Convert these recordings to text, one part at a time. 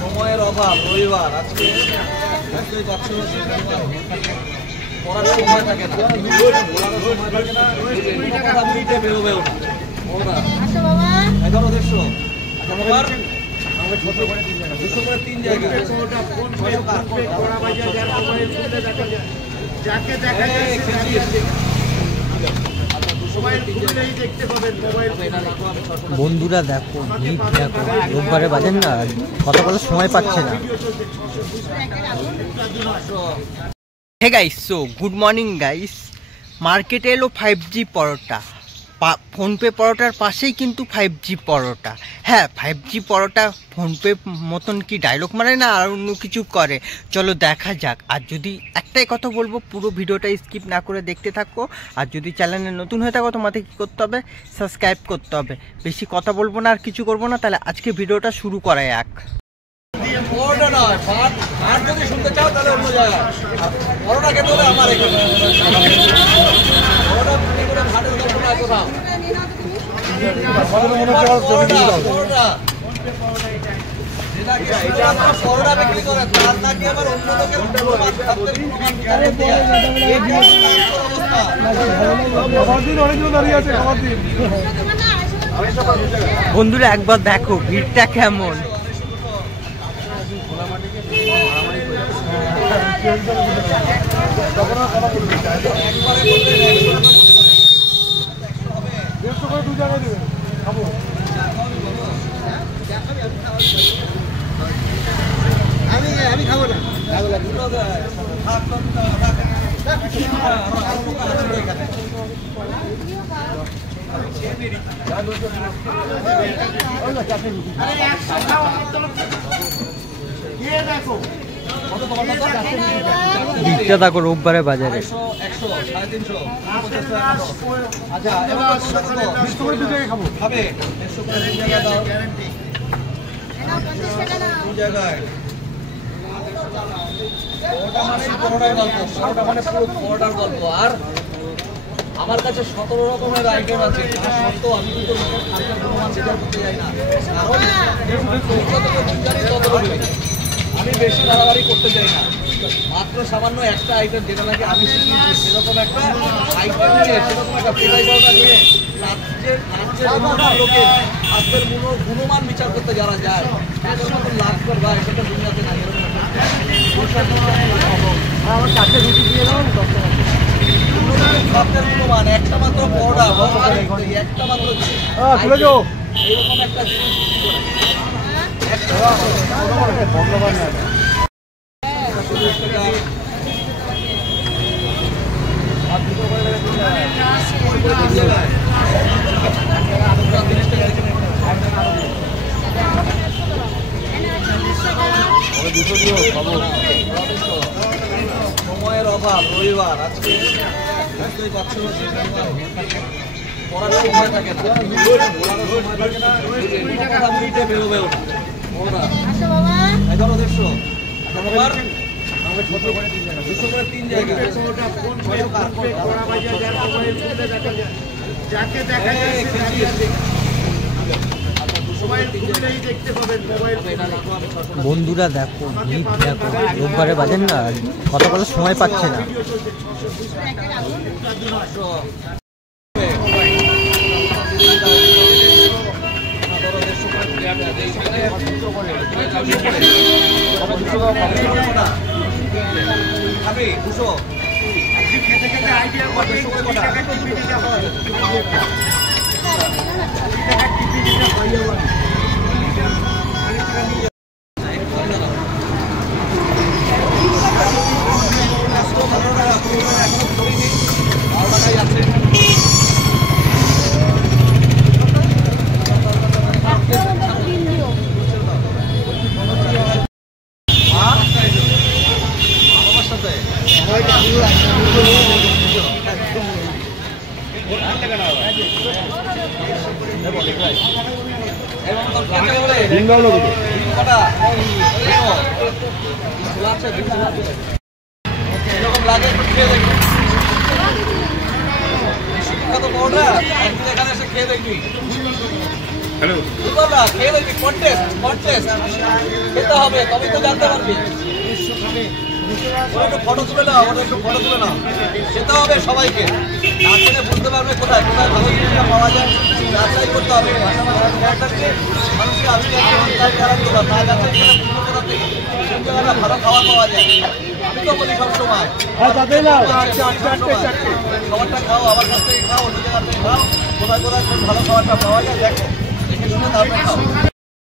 সময়ের অভাব, রবিবার আজকে পড়ার সময় থাকে না, মিটে বেরোবেও না। 1150 200 করে 3 জায়গায় বন্ধুরা দেখো ভিড় দেখো, রোববারে বাজার না, কথা বলার সময় পাচ্ছে না। Hey guys, so good morning guys. মার্কেটে এলো 5G পরোটা। ফোনপে পরোটার পাশেই কিন্তু 5G পরোটা। হ্যাঁ, 5G পরোটা ফোনপে মতন কি ডায়লগ মারে না, আর অন্য কিছু করে, চলো দেখা যাক। আর যদি একটাই কথা বলবো, পুরো ভিডিওটা স্কিপ না করে দেখতে থাকো। আর যদি চ্যানেলে নতুন হয়ে থাকো, তোমাদের কী করতে হবে, সাবস্ক্রাইব করতে হবে। বেশি কথা বলবো না আর কিছু করবো না, তাহলে আজকে ভিডিওটা শুরু করা যাক। পরোটা নয়, ভাত যদি শুনতে চাও তাহলে অন্য জায়গায়। পরোটা খেতে হলে আমার এখানে পরোটা করে ভাতের দোকানে আছে না। পরোটা বিক্রি করে তার নাকি আবার অন্য লোকের বন্ধুরা একবার দেখো ভিড়টা কেমন। আমি খাবো না। ভিড়টা দেখো রোববারে বাজারে। আর আমার কাছে 17 রকমের আইটেম আছে, তার সত্ত্বেও আমি কিন্তু বিচার করতে যাই না, কারণ আমি বেশি বাড়াবাড়ি করতে চাই না। মাত্র সামান্য একটা আইটেম, যেটা নাকি আমি শিখিয়েছি, সেরকম একটা আইটেম নিয়ে, সেরকম একটা পেটাই জায়গা নিয়ে রাজ্যের লোকের স্বাস্থ্যের গুণমান বিচার করতে যারা যায়, তাদের মতো লাভ করবা, সেটা দুনিয়াতে না। আমার কাছে রুটি দিয়ে দাও, স্বাস্থ্যের গুণমান একটা মাত্র পরোটা, একটা মাত্র এইরকম একটা সময়ের অভাব, রবিবার আজকে পড়ার সময় থাকে না, মিটে বেরোবেও না। 1150 200 করে 3 জায়গায় বন্ধুরা দেখো ভিড় দেখো, রোববারে বাজার না, কথা বলার সময় পাচ্ছে না। খাবে 200 ফটো তুলে নাও, একটু ফটো তুলে নাও, যেতে হবে সবাইকে। না জেনে বুঝতে পারবে কোথায় কোথায় ভালো জিনিসটা পাওয়া যায়, যাচাই করতে হবে। মানুষকে আমি ভালো খাবার পাওয়া যায়, আমি তো বলি সবসময় খাবারটা খাও, আমার কাছ থেকে খাও, অন্য জায়গা থেকে খাও, কোথায় কোথায় ভালো খাবারটা পাওয়া যায় দেখো, দেখে শুনে তারপরে খাও।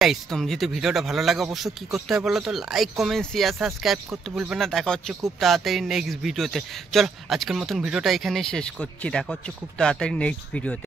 গাইস, তুমি যদি ভিডিওটা ভালো লাগে অবশ্যই কি করতে হবে বলো তো, লাইক কমেন্ট শেয়ার সাবস্ক্রাইব করতে ভুলবে না। দেখা হচ্ছে খুব তাড়াতাড়ি নেক্সট ভিডিওতে। চলো আজকের মতন ভিডিওটা এখানেই শেষ করছি, দেখা হচ্ছে খুব তাড়াতাড়ি নেক্সট ভিডিওতে।